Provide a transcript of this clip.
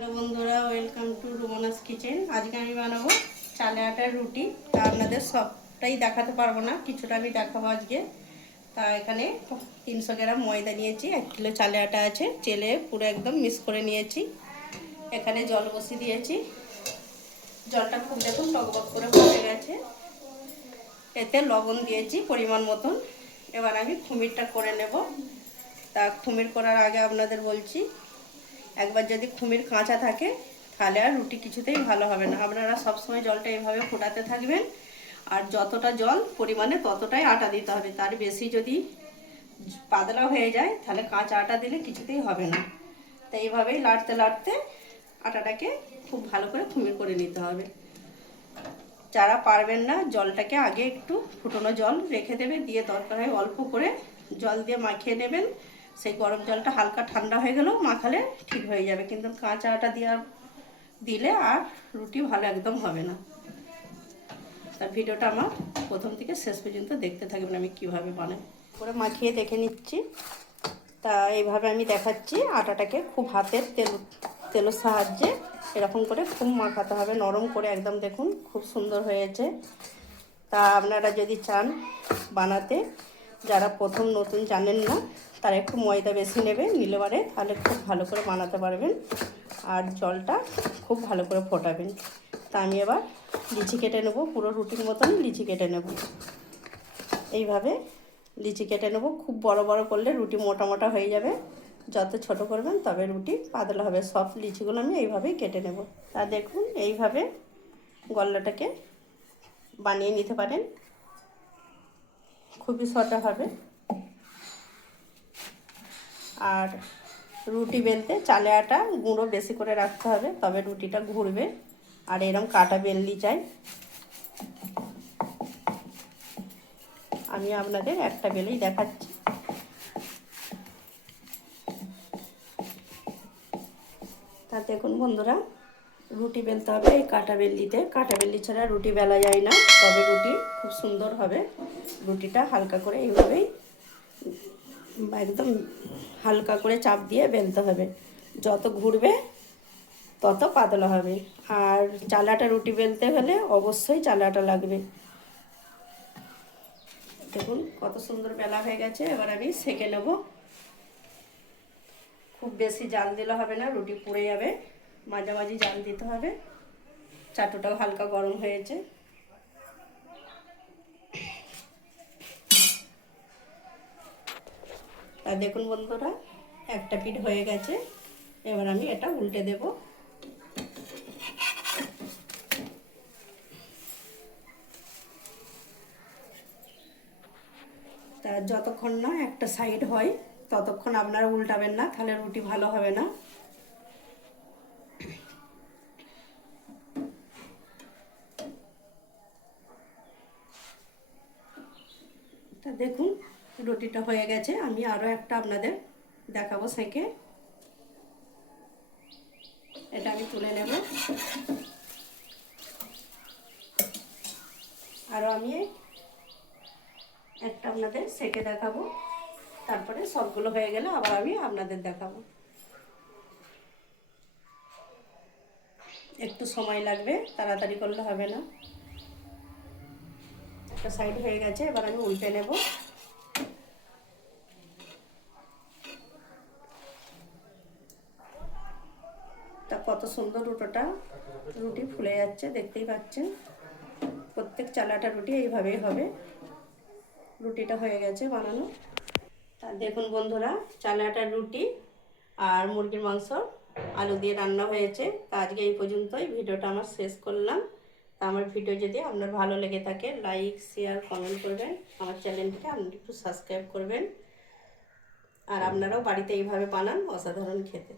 Hello বন্ধুরা, welcome to রুমনাস kitchen. আজকে আমি বানাবো চালে আটার রুটি। তা আপনাদের সবটাই দেখাতে পারবো না, কিছুটা আমি দেখাবো আজকে। তা এখানে 300 গ্রাম ময়দা নিয়েছি, 1 কিলো চালে আটা আছে, চেলে পুরো একদম মিক্স করে নিয়েছি। এখানে জল বসিয়ে দিয়েছি, জলটা খুব দেখুন টকবক করে ফুটে গেছে। এতে লবণ দিয়েছি পরিমাণ মতন। এবার আমি খুমিরটা করে নেব। তা খুমির করার আগে আপনাদের বলছি, একবার যদি খুমির কাঁচা থাকে তাহলে আর রুটি কিছুতেই ভালো হবে না। আপনারা সবসময় জলটা এইভাবে ফোটাতে থাকবেন, আর যতটা জল পরিমাণে ততটাই আটা দিতে হবে। তার বেশি যদি পাতলা হয়ে যায় তাহলে কাঁচা আটা দিলে কিছুতেই হবে না। তো এইভাবেই লাড়তে লাড়তে আটাটাকে খুব ভালো করে খুমির করে নিতে হবে। যারা পারবেন না, জলটাকে আগে একটু ফুটানো জল রেখে দেবে, দিয়ে দরকার হয় অল্প করে জল দিয়ে মাখিয়ে নেবেন। সেই গরম জলটা হালকা ঠান্ডা হয়ে গেলেও মাখালে ঠিক হয়ে যাবে, কিন্তু কাঁচা আটা দিলে আর রুটি ভালো একদম হবে না। তার ভিডিওটা আমার প্রথম থেকে শেষ পর্যন্ত দেখতে থাকবেন আমি কিভাবে বানাই। করে মাখিয়ে দেখে নিচ্ছি। তা এইভাবে আমি দেখাচ্ছি, আটাটাকে খুব হাতের তেলের সাহায্যে এরকম করে খুব মাখাতে হবে, নরম করে একদম। দেখুন খুব সুন্দর হয়েছে। তা আপনারা যদি চান বানাতে, যারা প্রথম নতুন জানেন না, তারা একটু ময়দা বেশি নেবে, নিলে পারে তাহলে খুব ভালো করে বানাতে পারবেন, আর জলটা খুব ভালো করে ফোটাবেন। তা আমি এবার লিচি কেটে নেব, পুরো রুটির মতন লিচি কেটে নেব। এইভাবে লিচি কেটে নেব। খুব বড় বড় করলে রুটি মোটা মোটা হয়ে যাবে, যত ছোট করবেন তবে রুটি পাতলা হবে। সব লিচিগুলো আমি এইভাবেই কেটে নেব। তা দেখুন এইভাবে গল্লাটাকে বানিয়ে নিতে পারেন, খুবই সহজ হবে। আর রুটি বেলতে চালে আটা গুঁড়ো বেশি করে রাখতে হবে, তবে রুটিটা ঘুরবে। আর এরকম কাটা বেলনি চাই। আমি আপনাদের একটা বেলেই দেখাচ্ছি। তা দেখুন বন্ধুরা, রুটি বেলতে হবে এই কাটা বেলনিতে। কাটা বেলনি ছাড়া রুটি বেলা যায় না, তবে রুটি খুব সুন্দর হবে। রুটিটা হালকা করে এইভাবেই একদম হালকা করে চাপ দিয়ে বেলতে হবে, যত ঘুরবে তত পাতলা হবে। আর চালাটা রুটি বেলতে হলে অবশ্যই চালাটা লাগবে। দেখুন কত সুন্দর বেলা হয়ে গেছে। এবার আমি সেঁকে নেব। খুব বেশি জাল দিলে হবে না, রুটি পুড়ে যাবে, মাঝামাঝি জাল দিতে হবে। চাটুটাও হালকা গরম হয়েছে। আর দেখুন বন্ধুরা, একটা পিঠ হয়ে গেছে। এবার আমি এটা উল্টে দেব। তা যতক্ষণ না একটা সাইড হয় ততক্ষণ আপনারা উল্টাবেন না, তাহলে রুটি ভালো হবে না। তা দেখুন রুটিটা হয়ে গেছে। আমি আরও একটা আপনাদের দেখাবো সেঁকে। এটা আমি তুলে নেব। আরও আমি একটা আপনাদের সেঁকে দেখাবো, তারপরে সবগুলো হয়ে গেলে আবার আমি আপনাদের দেখাবো। একটু সময় লাগবে, তাড়াতাড়ি করলে হবে না। একটা সাইড হয়ে গেছে, এবার আমি উল্টে নেব। তা কত সুন্দর রুটি ফুলে যাচ্ছে, দেখতেই পাচ্ছেন। প্রত্যেক চালাটা রুটি এইভাবেই হবে। রুটিটা হয়ে গেছে বানানো। তা দেখুন বন্ধুরা, চালাটার রুটি আর মুরগির মাংস আলু দিয়ে রান্না হয়েছে। তা আজকে এই পর্যন্তই, ভিডিওটা আমার শেষ করলাম। তা আমার ভিডিও যদি আপনার ভালো লেগে থাকে, লাইক শেয়ার কমেন্ট করবেন। আমার চ্যানেলটিকে আপনি একটু সাবস্ক্রাইব করবেন। আর আপনারাও বাড়িতে এইভাবে বানান, অসাধারণ খেতে।